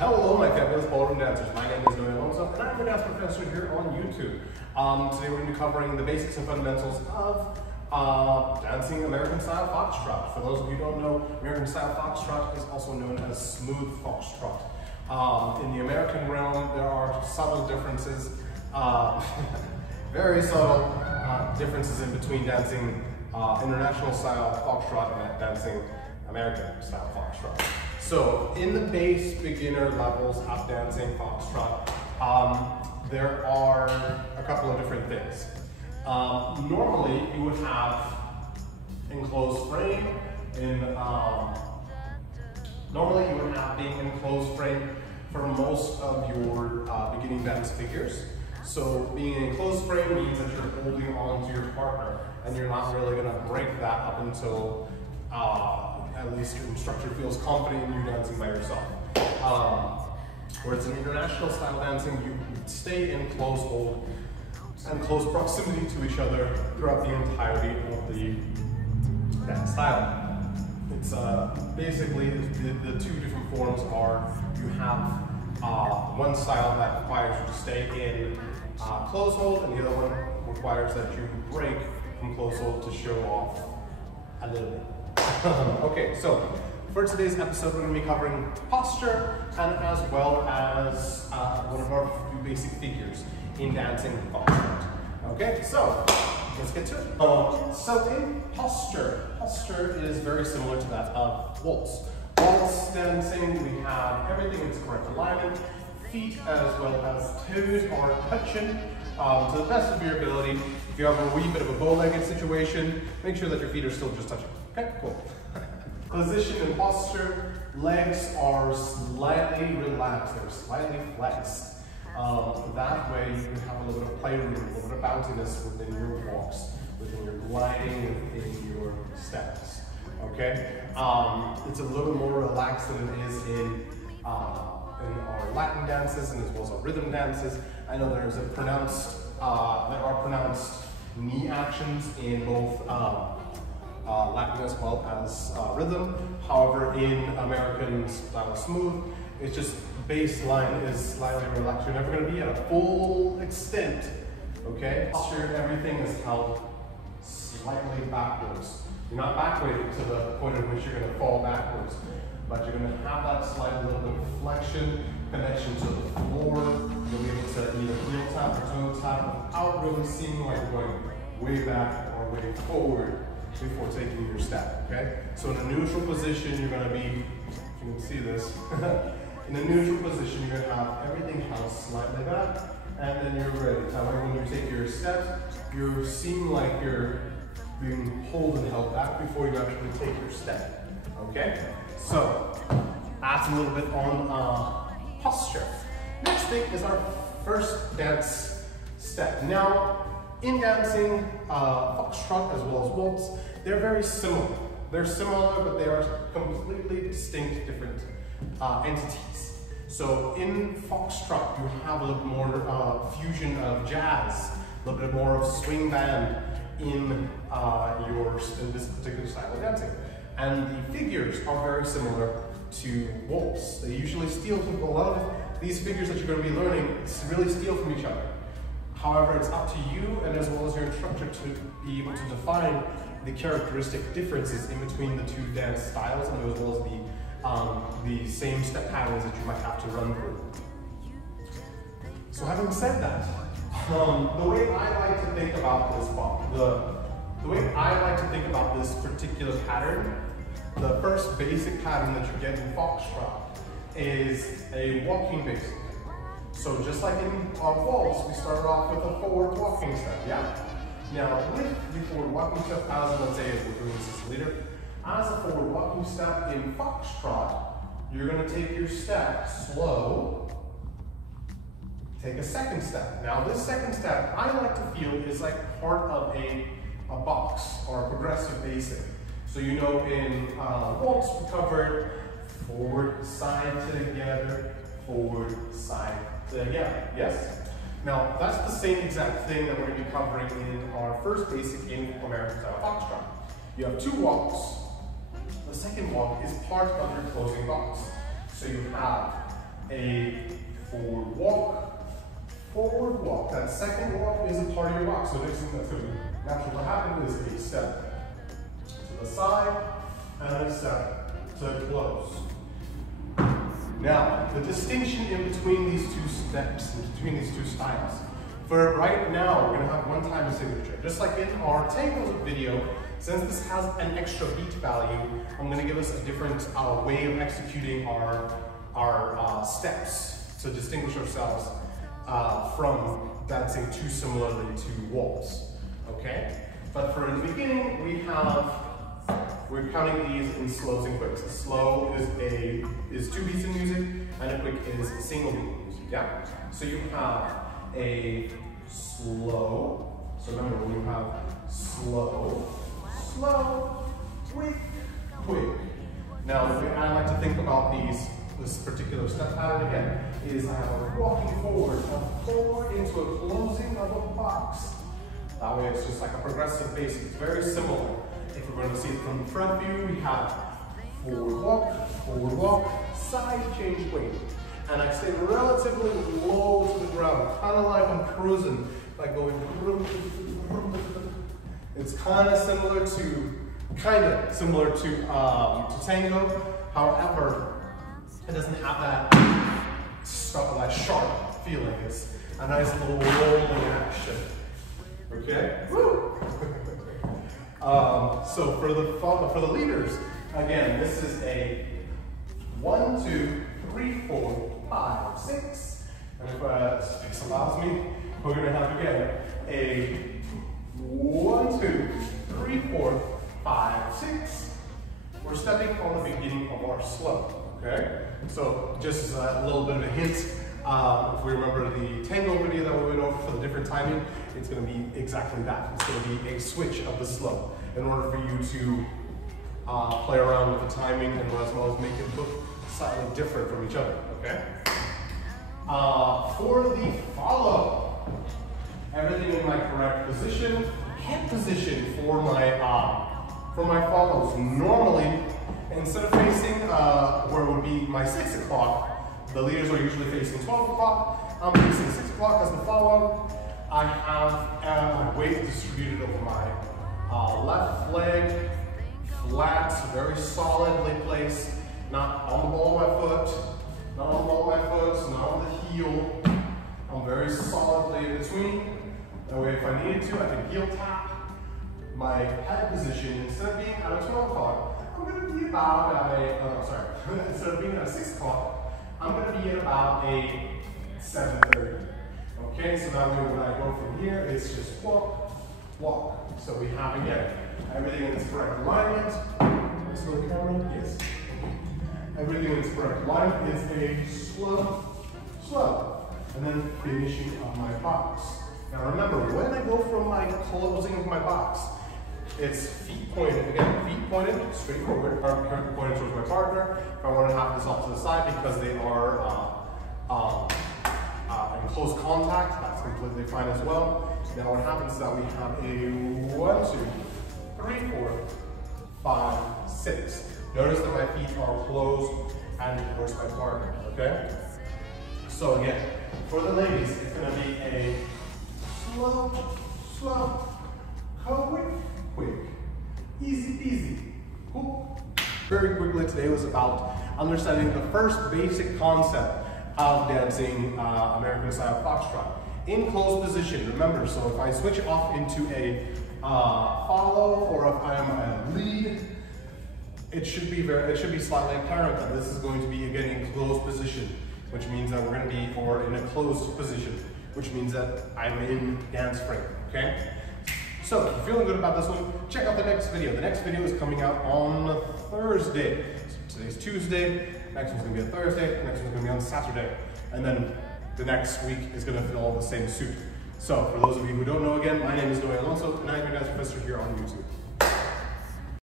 Hello, my fabulous ballroom dancers. My name is Noel, and I'm a dance professor here on YouTube. Today we're going to be covering the basics and fundamentals of dancing American Style Foxtrot. For those of you who don't know, American Style Foxtrot is also known as smooth Foxtrot. In the American realm, there are subtle differences, very subtle differences in between dancing international style Foxtrot and dancing American Style Foxtrot. So in the base beginner levels of dancing Foxtrot, there are a couple of different things. Normally you would have enclosed frame being in closed frame for most of your beginning dance figures. So being in closed frame means that you're holding on to your partner and you're not really going to break that up until at least your instructor feels confident in you dancing by yourself. Whereas in international style dancing, you stay in close hold and close proximity to each other throughout the entirety of the dance style. It's basically the two different forms are you have one style that requires you to stay in close hold, and the other one requires that you break from close hold to show off a little bit. Okay, so for today's episode, we're going to be covering posture and as well as one of our few basic figures in dancing Foxtrot. Okay, so let's get to it. So in posture is very similar to that of waltz. Waltz dancing, we have everything in its correct alignment. Feet as well as toes are touching to the best of your ability. If you have a wee bit of a bow-legged situation, make sure that your feet are still just touching. Okay, cool. Position and posture, legs are slightly relaxed, they're slightly flexed. That way you can have a little bit of playroom, a little bit of bounciness within your walks, within your gliding, within your steps. Okay? It's a little more relaxed than it is in our Latin dances and as well as our rhythm dances. I know there are pronounced knee actions in both Latin as well as rhythm. However, in American Style Smooth, it's just baseline is slightly relaxed. You're never going to be at a full extent. Okay? Posture, everything is held slightly backwards. You're not backweighted to the point at which you're going to fall backwards, but you're going to have that slight little bit of flexion, connection to the floor. You'll be able to either heel tap or toe tap without really seeming like you're going way back or way forward before taking your step, okay? So in a neutral position, you're going to be, if you can see this, in a neutral position, you're going to have everything held slightly back, and then you're ready. However, when you take your steps, you seem like you're being pulled and held back before you actually take your step, okay? So that's a little bit on posture. Next thing is our first dance step. Now, in dancing Foxtrot as well as waltz, they're very similar. They're similar, but they are completely distinct, different entities. So in Foxtrot, you have a little more fusion of jazz, a little bit more of swing band in this particular style of dancing. And the figures are very similar to waltz. They usually steal from a lot of these figures that you're going to be learning, really steal from each other. However, it's up to you and as well as your instructor to be able to define the characteristic differences in between the two dance styles and as well as the same step patterns that you might have to run through. So having said that, the way I like to think about this particular pattern, the first basic pattern that you get in Foxtrot is a walking basic. So just like in waltz, we started off with a forward walking step, yeah? Now with the forward walking step, as let's say if we're doing this as a leader, as a forward walking step in Foxtrot, you're going to take your step slow, take a second step. Now this second step, I like to feel is like part of a box or a progressive basic. So you know in waltz we covered forward, side together, forward, side together, yes? Now that's the same exact thing that we're going to be covering in our first basic in American Style Foxtrot. You have two walks. The second walk is part of your closing box. So you have a forward walk. That second walk is a part of your box. So the next thing that's going to naturally happen is a step to the side and a step to close. Now, the distinction in between these two steps, in between these two styles. For right now, we're going to have one time signature. Just like in our tango video, since this has an extra beat value, I'm going to give us a different way of executing our steps to distinguish ourselves from dancing too similarly to waltz. Okay? But for the beginning, we're counting these in slows and quicks. A slow is 2 beats in music, and a quick is a single beat in music. Yeah? So you have a slow. So remember, when you have slow, quick. Now, the way I like to think about this particular step pattern again is I have a walking forward into a closing of a box. That way, it's just like a progressive basis. It's very similar. If we're going to see it from the front view, we have forward walk, side change weight. And I stay relatively low to the ground, kind of like I'm cruising, like going. It's kind of similar to tango. However, it doesn't have that sharp feeling. It's a nice little rolling action. Okay. Woo! So for the leaders, again, this is a 1, 2, 3, 4, 5, 6. And if space allows me, we're going to have again a 1, 2, 3, 4, 5, 6. We're stepping on the beginning of our slow. Okay. So just as a little bit of a hint, if we remember the tango video that we went over for the different timing, it's going to be exactly that. It's going to be a switch of the slow in order for you to play around with the timing and as well as make it look slightly different from each other. Okay. For the follow, everything in my correct position. Head position for my follows. Normally, instead of facing where it would be my 6 o'clock, the leaders are usually facing 12 o'clock. I'm facing 6 o'clock as the follow. I have my weight distributed over my left leg, flat, very solidly placed, not on the ball of my foot, not on the ball of my foot, not on the heel. I'm very solidly in between. That way, if I needed to, I can heel tap. My head position, instead of being at a 12 o'clock, I'm going to be about at instead of being at a 6 o'clock, I'm going to be at about a 7:30. Okay, so now when I go from here, it's just walk. So we have again, everything in its correct alignment. Let's go to the camera, yes. Everything in its correct alignment is a slow. And then finishing on my box. Now remember, when I go from my closing of my box, it's feet pointed, again, feet pointed straight forward, or pointed towards my partner. If I want to have this off to the side because they are in close contact, that's completely fine as well. Now what happens is that we have a 1, 2, 3, 4, 5, 6. Notice that my feet are closed and towards my partner, okay? So again, for the ladies, it's going to be a slow, quick, easy peasy, cool. Very quickly today was about understanding the first basic concept of dancing American Style Foxtrot. In closed position, remember, so if I switch off into a follow or if I'm a lead, it should be slightly apparent that this is going to be again in closed position, which means that we're going to be in a closed position, which means that I'm in dance frame, okay? So if you're feeling good about this one, check out the next video. The next video is coming out on Thursday. So today's Tuesday, next one's going to be on Thursday, the next one's going to be on Saturday. And then the next week is going to fit all the same suit. So for those of you who don't know, again, my name is Noe Alonso, and I'm your dance professor here on YouTube.